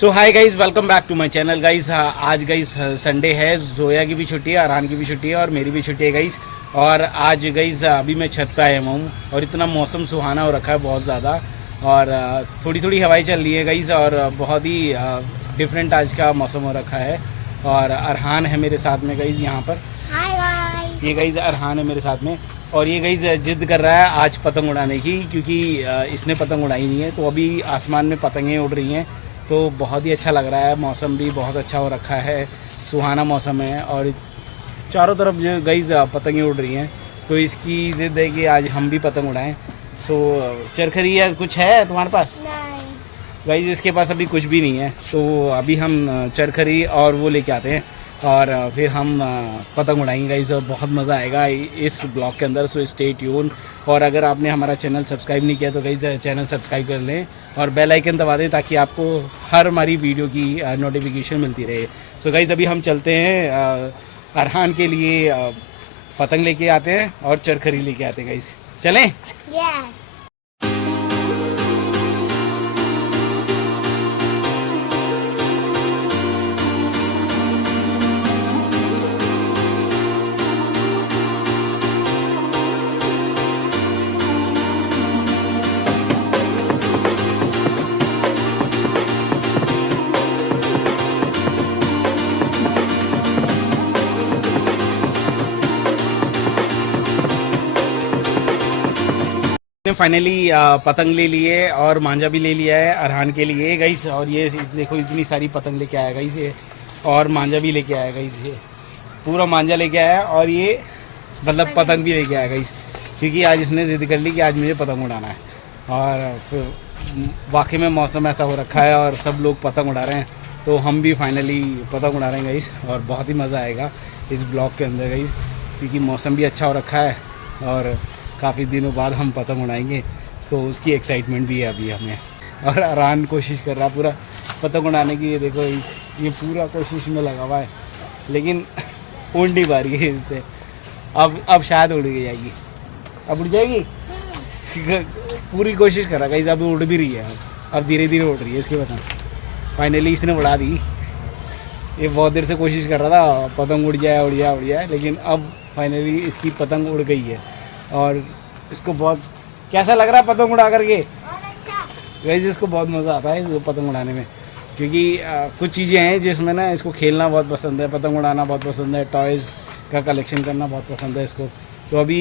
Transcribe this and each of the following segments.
So hi guys, welcome back to my channel guys. आज guys Sunday है, जोया की भी छुट्टी है, अरहान की भी छुट्टी है और मेरी भी छुट्टी है गाइज। और आज गाइज अभी मैं छत पे आया हूँ और इतना मौसम सुहाना हो रखा है बहुत ज़्यादा, और थोड़ी थोड़ी हवाएं चल रही है गाइज, और बहुत ही डिफरेंट आज का मौसम हो रखा है। और अरहान है मेरे साथ में गाइज यहाँ पर। Hi guys. ये गाइज अरहान है मेरे साथ में, और ये गाइज जिद कर रहा है आज पतंग उड़ाने की, क्योंकि इसने पतंग उड़ाई नहीं है। तो अभी आसमान में पतंगें उड़ रही हैं, तो बहुत ही अच्छा लग रहा है। मौसम भी बहुत अच्छा हो रखा है, सुहाना मौसम है, और चारों तरफ जो गाइज पतंगें उड़ रही हैं। तो इसकी ज़िद है कि आज हम भी पतंग उड़ाएं। सो चरखरी या कुछ है तुम्हारे पास? नहीं। गाइज इसके पास अभी कुछ भी नहीं है, तो अभी हम चरखरी और वो लेके आते हैं और फिर हम पतंग उड़ाएंगे गाइज, और बहुत मज़ा आएगा इस ब्लॉग के अंदर। So stay tune. और अगर आपने हमारा चैनल सब्सक्राइब नहीं किया तो गाइज चैनल सब्सक्राइब कर लें और बेल आइकन दबा दें, ताकि आपको हर हमारी वीडियो की नोटिफिकेशन मिलती रहे। सो गाइज अभी हम चलते हैं, अरहान के लिए पतंग लेके आते हैं और चरखरी लेके आते हैं गाइज। चलें? यस। फाइनली पतंग ले लिए और मांझा भी ले लिया है अरहान के लिए गाइस। और ये देखो इतनी सारी पतंग लेके आया गाइस ये, और मांझा भी लेके आया गाइस। ये पूरा मांझा लेके आया और ये मतलब पतंग भी लेके आया गाइस, क्योंकि आज इसने ज़िद कर ली कि आज मुझे पतंग उड़ाना है। और फिर वाकई में मौसम ऐसा हो रखा है और सब लोग पतंग उड़ा रहे हैं, तो हम भी फाइनली पतंग उड़ा रहे हैं गाइस। और बहुत ही मज़ा आएगा इस ब्लॉग के अंदर गाइस, क्योंकि मौसम भी अच्छा हो रखा है और काफ़ी दिनों बाद हम पतंग उड़ाएंगे, तो उसकी एक्साइटमेंट भी है अभी हमें। और अरहान कोशिश कर रहा पूरा पतंग उड़ाने की। ये देखो ये पूरा कोशिश में लगा हुआ है, लेकिन उड़ नहीं पा रही है इससे। अब शायद उड़ जाएगी, अब उड़ जाएगी। पूरी कोशिश कर रहा गाइस, अब उड़ भी रही है। अब धीरे धीरे उड़ रही है इसकी पतंग। फाइनली इसने उड़ा दी। ये बहुत देर से कोशिश कर रहा था पतंग उड़ जाए उड़ जाए उड़ जाए, लेकिन अब फाइनली इसकी पतंग उड़ गई है। और इसको बहुत कैसा लग रहा है पतंग उड़ा करके? बहुत अच्छा। गाइस इसको बहुत मज़ा आता है इसको पतंग उड़ाने में, क्योंकि कुछ चीज़ें हैं जिसमें ना इसको खेलना बहुत पसंद है, पतंग उड़ाना बहुत पसंद है, टॉयज़ का कलेक्शन करना बहुत पसंद है इसको। तो अभी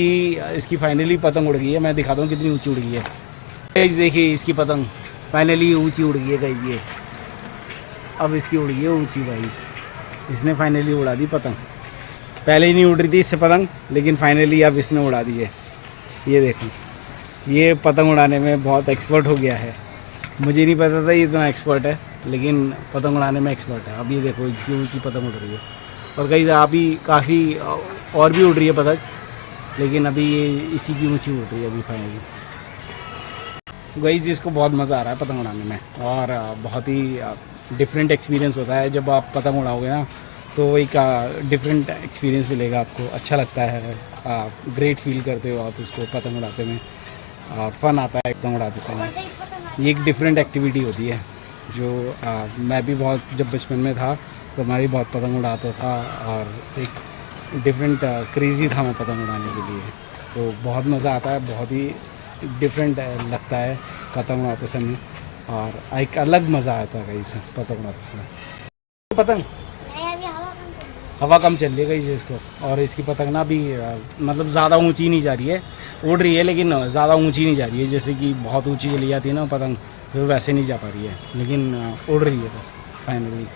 इसकी फाइनली पतंग उड़ गई है। मैं दिखाता हूँ कितनी ऊँची उड़ गई है। गाइस देखिए इसकी पतंग फाइनली ऊँची उड़ गई है गाइस। ये अब इसकी उड़ गई है ऊँची गाइस, इसने फाइनली उड़ा दी पतंग। पहले ही नहीं उड़ रही थी इससे पतंग, लेकिन फाइनली अब इसने उड़ा दी है। ये देखो, ये पतंग उड़ाने में बहुत एक्सपर्ट हो गया है। मुझे नहीं पता था ये इतना एक्सपर्ट है, लेकिन पतंग उड़ाने में एक्सपर्ट है। अब ये देखो इसकी ऊंची पतंग उड़ रही है। और गाइस अभी काफ़ी और भी उड़ रही है पतंग, लेकिन अभी ये इसी की ऊंची उड़ रही है अभी फाइनली। गाइस इसको बहुत मज़ा आ रहा है पतंग उड़ाने में, और बहुत ही डिफरेंट एक्सपीरियंस होता है जब आप पतंग उड़ाओगे ना, तो एक डिफरेंट एक्सपीरियंस मिलेगा आपको। अच्छा लगता है, ग्रेट फील करते हो आप उसको पतंग उड़ाते में, फ़न आता है पतंग उड़ाते समय। ये एक डिफरेंट एक्टिविटी होती है जो मैं भी बहुत जब बचपन में था तो मैं भी बहुत पतंग उड़ाता था, और एक डिफरेंट क्रेज़ी था मैं पतंग उड़ाने के लिए। तो बहुत मज़ा आता है, बहुत ही डिफरेंट लगता है पतंग उड़ाते समय, और एक अलग मज़ा आता है इस पतंग उड़ाते समय। पतंग हवा कम चल रही है गाइस इसको, और इसकी पतंग ना भी मतलब ज़्यादा ऊंची नहीं जा रही है, उड़ रही है लेकिन ज़्यादा ऊंची नहीं जा रही है। जैसे कि बहुत ऊंची चली जाती है ना पतंग, फिर वैसे नहीं जा पा रही है, लेकिन उड़ रही है बस फाइनली।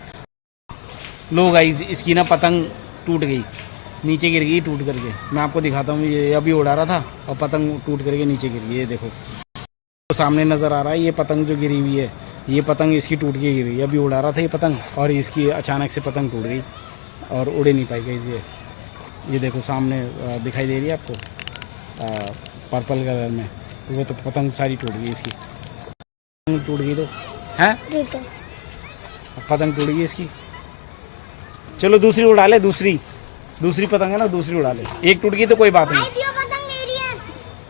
लो गाइस इसकी ना पतंग टूट गई, नीचे गिर गई टूट करके। मैं आपको दिखाता हूँ, ये अभी उड़ा रहा था और पतंग टूट करके नीचे गिर गई। ये देखो तो सामने नज़र आ रहा है, ये पतंग जो गिरी हुई है, ये पतंग इसकी टूट के गिरी। अभी उड़ा रहा था ये पतंग, और इसकी अचानक से पतंग टूट गई और उड़े नहीं पाई गई। ये देखो सामने दिखाई दे रही है आपको पर्पल कलर में, तो वो तो पतंग सारी टूट गई इसकी। टूट गई तो हैं, पतंग टूट गई इसकी। चलो दूसरी उड़ा ले, दूसरी पतंग है ना, दूसरी उड़ा ले। एक टूट गई तो कोई बात नहीं, पतंग मेरी है।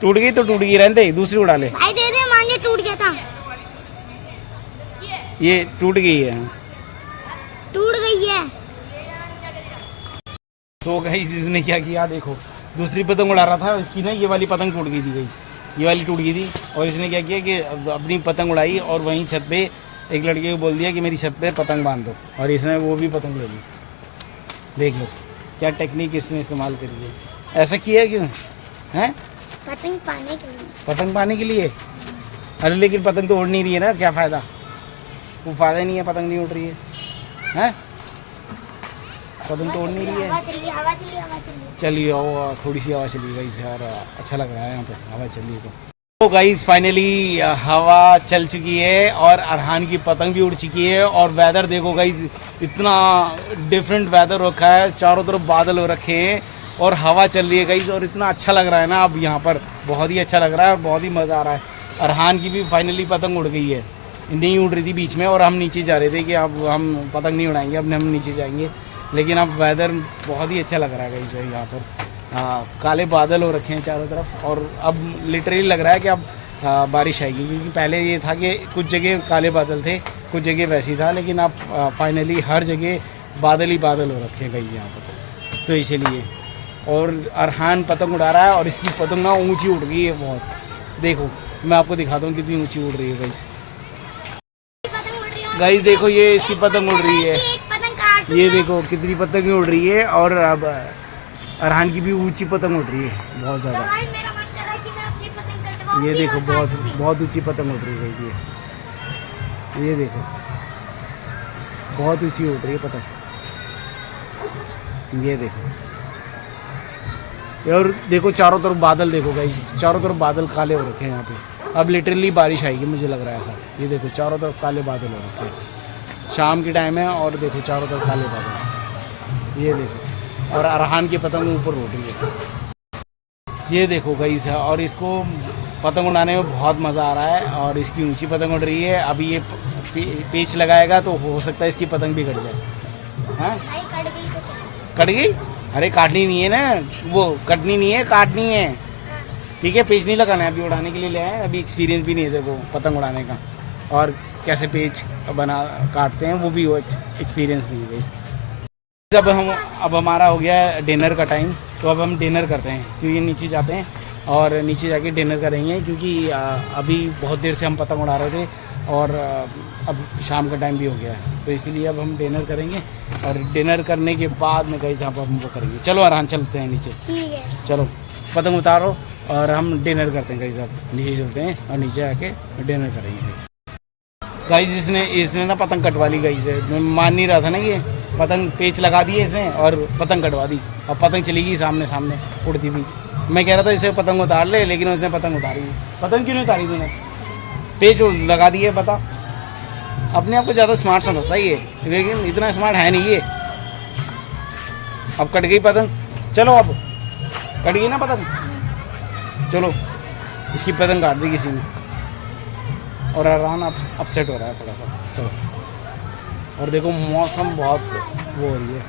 टूट गई तो टूट गई, रहने दे, दूसरी उड़ा ले। भाई दे दे, मांझा टूट गया था। ये टूट गई है। टूट गई है। तो गाइस इसने क्या किया, देखो दूसरी पतंग उड़ा रहा था, इसकी ना ये वाली पतंग टूट गई थी गाइस, ये वाली टूट गई थी। और इसने क्या किया कि अपनी पतंग उड़ाई और वहीं छत पे एक लड़के को बोल दिया कि मेरी छत पे पतंग बांध दो, और इसने वो भी पतंग ले ली। देख लो क्या टेक्निक इसने इस्तेमाल करी है। ऐसा किया क्यों हैं? पतंग पाने के लिए। पतंग पाने के लिए। अरे लेकिन पतंग तो उड़ नहीं रही है ना, क्या फ़ायदा? कोई फ़ायदा नहीं है, पतंग नहीं उड़ रही है, हैं? पतंग तो उड़ नहीं रही है। हवा चली, हवा चली, हवा चली। चलिए और थोड़ी सी हवा चली गाइस यार, अच्छा लग रहा है यहाँ पे हवा चली तो गाइस फाइनली हवा चल चुकी है और अरहान की पतंग भी उड़ चुकी है। और वेदर देखो गाइस, इतना डिफरेंट वेदर रखा है, चारों तरफ बादल हो रखे हैं और हवा चल रही है गाइस, और इतना अच्छा लग रहा है ना अब यहाँ पर, बहुत ही अच्छा लग रहा है और बहुत ही मज़ा आ रहा है। अरहान की भी फाइनली पतंग उड़ गई है, नहीं उड़ रही थी बीच में, और हम नीचे जा रहे थे कि अब हम पतंग नहीं उड़ाएंगे, अब हम नीचे जाएंगे। लेकिन अब वेदर बहुत ही अच्छा लग रहा है गाइस यहाँ पर। काले बादल हो रखे हैं चारों तरफ, और अब लिटरली लग रहा है कि अब बारिश आएगी, क्योंकि पहले ये था कि कुछ जगह काले बादल थे, कुछ जगह वैसी था, लेकिन अब फाइनली हर जगह बादल ही बादल हो रखे हैं गाइस यहाँ पर, तो इसीलिए। और अरहान पतंग उड़ा रहा है और इसकी पतंग ना ऊँची उड़ गई है बहुत। देखो मैं आपको दिखाता हूँ कितनी ऊँची उड़ रही है गाइस। गाइस देखो ये इसकी पतंग उड़ रही है, ये देखो कितनी पतंग उड़ रही है, और अब अरहान की भी ऊंची पतंग उड़ रही है बहुत ज़्यादा। ये देखो बहुत ऊंची पतंग उड़ रही है गाइस, ये देखो बहुत ऊंची उड़ रही है पतंग, ये देखो। और देखो चारों तरफ बादल, देखो गाइस चारों तरफ बादल काले हो रखे हैं यहाँ पे, अब लिटरली बारिश आएगी मुझे लग रहा है ऐसा। ये देखो चारों तरफ काले बादल हो रखे हैं, शाम की टाइम है और देखो चारों तरफ काले बादल, ये देखो। और अरहान की पतंग ऊपर उड़ रही है, ये देखो गाइस। और इसको पतंग उड़ाने में बहुत मज़ा आ रहा है, और इसकी ऊंची पतंग उड़ रही है। अभी ये पेच लगाएगा तो हो सकता है इसकी पतंग भी कट जाए। हाँ कट गई? अरे काटनी नहीं है ना, वो कटनी नहीं है, काटनी है, ठीक है। पेच नहीं लगाना है, अभी उड़ाने के लिए ले आए, अभी एक्सपीरियंस भी नहीं है तेरे को पतंग उड़ाने का, और कैसे पेच बना काटते हैं वो भी वो एक्सपीरियंस नहीं है। अब हमारा हो गया है डिनर का टाइम, तो अब हम डिनर करते हैं, क्योंकि नीचे जाते हैं और नीचे जाके डिनर करेंगे, क्योंकि अभी बहुत देर से हम पतंग उड़ा रहे थे और अब शाम का टाइम भी हो गया है, तो इसीलिए अब हम डिनर करेंगे। और डिनर करने के बाद में कहीं साहब हम वो करेंगे। चलो आराम चलते हैं नीचे, ठीक है। चलो पतंग उतारो और हम डिनर करते हैं कहीं साहब, नीचे चलते हैं और नीचे आके डिनर करेंगे। गाइस इसने ना पतंग कटवा ली गाइस, मैं मान नहीं रहा था ना, ये पतंग पेच लगा दिए इसने और पतंग कटवा दी, अब पतंग चली गई सामने सामने उड़ती हुई। मैं कह रहा था इसे पतंग उतार ले, लेकिन उसने पतंग उतारी। पतंग क्यों नहीं उतारी तूने? पेच लगा दिए, बता। अपने आप को ज़्यादा स्मार्ट समझता है ये, लेकिन इतना स्मार्ट है नहीं ये। अब कट गई पतंग, चलो अब कट गई ना पतंग, चलो इसकी पतंग काट दी किसी ने, और अरहान अपसेट हो रहा है थोड़ा सा। चलो, और देखो मौसम बहुत वो हो रही है।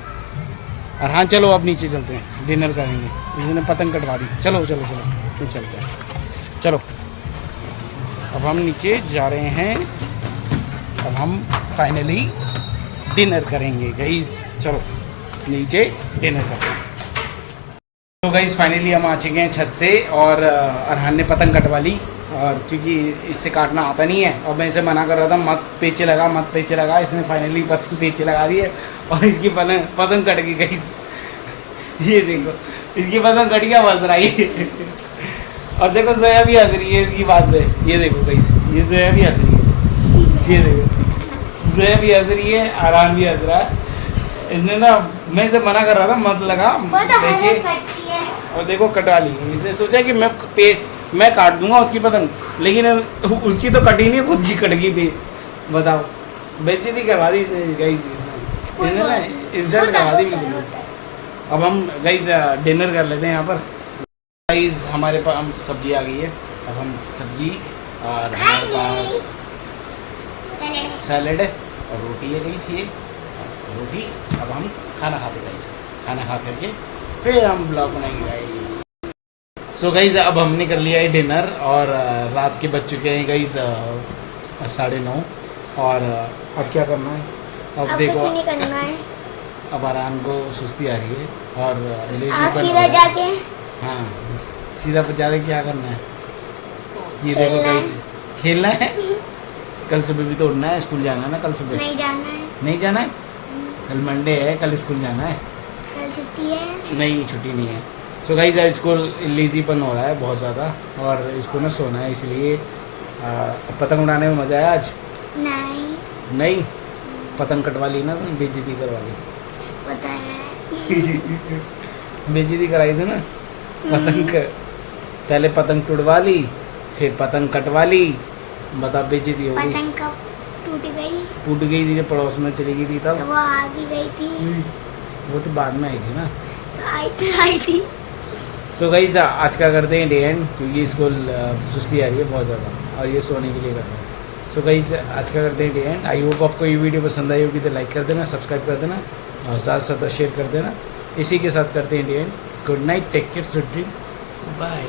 अरहान चलो अब नीचे चलते हैं, डिनर करेंगे, इसने पतंग कटवा दी। चलो चलो चलो नीचे चलते हैं, चलो अब हम नीचे जा रहे हैं, अब हम फाइनली डिनर करेंगे गाइस। चलो नीचे डिनर करते हैं। तो गाइस फाइनली हम आ चुके हैं छत से, और अरहान ने पतंग कटवा ली, और क्योंकि इससे काटना आता नहीं है, और मैं इसे मना कर रहा था मत पेचे लगा मत पेचे लगा, इसने फाइनली पतंग पेचे लगा दी है और इसकी पतंग कट गई गाइस। ये देखो इसकी पतंग कट गया, बस रही है। और देखो जोया भी हंस रही है इसकी बात पे, ये देखो गाइस, ये जोया भी हंस रही है, ये देखो जोया भी हंस रही है, अरहान भी हंस रहा है। इसने ना, मैं इसे मना कर रहा था मत लगा पेचे, और देखो कटवा ली। इसने सोचा कि मैं काट दूंगा उसकी पतंग, लेकिन उसकी तो कटी नहीं, खुद की कट गई भी। बताओ, बेइज्जती करवा दी गाइस इसने ना, इज्जत करवा दी बिल्कुल। अब हम गाइस डिनर कर लेते हैं यहाँ पर। गाइस हमारे पास सब्जी आ गई है, अब हम सब्जी और हमारे पास सैलेड है और रोटी है गाइस, ये रोटी। अब हम खाना खाते गाइस, खाना खा करके फिर हम ब्लॉग बनाएंगे गाइस। सो गाइस अब हमने कर लिया है डिनर, और रात के बज चुके हैं गाइस 9:30, और अब क्या करना है? अब अब देखो, कुछ नहीं करना है। अब आराम को सुस्ती आ रही है और लेज़ी आप पन हो सीधा रहा है। जाके हाँ, सीधा पर जाके क्या करना है? ये देखो खेलना गाइस, है। खेलना है। कल सुबह भी तो उठना है, स्कूल जाना है ना कल सुबह। नहीं जाना है। नहीं जाना है? कल मंडे है, कल स्कूल जाना है। कल छुट्टी है। नहीं, छुट्टी नहीं है। सो गाइस आज इसको लेज़ीपन हो रहा है बहुत ज़्यादा और इसको ना सोना है, इसलिए पतंग उड़ाने में मज़ा आया आज? नहीं नहीं, पतंग कटवा ली ना, तुम बेइज्जती करवा ली। पता है। बेइज्जती कराई थी ना पतंग पहले पतंग तुड़वा ली, फिर पतंग कटवा ली, बता बेइज्जती हो गई। पतंग कब टूट गई? टूट गई थी जब पड़ोस में चली गई थी तो तब। वो आ भी गई थी। वो तो बाद में आई थी ना। तो आई थी। सो गाइस आज का करते हैं डे एंड, क्योंकि इसको सुस्ती आ रही है बहुत ज़्यादा और ये सोने के लिए कर रहा है। सो गाइस आज का करते हैं डे एंड। आई होप आपको ये वीडियो पसंद आई होगी तो लाइक कर देना, सब्सक्राइब कर देना और ज़्यादा से ज़्यादा शेयर कर देना। इसी के साथ करते हैं day end. Good night, take care, sweet dream, bye.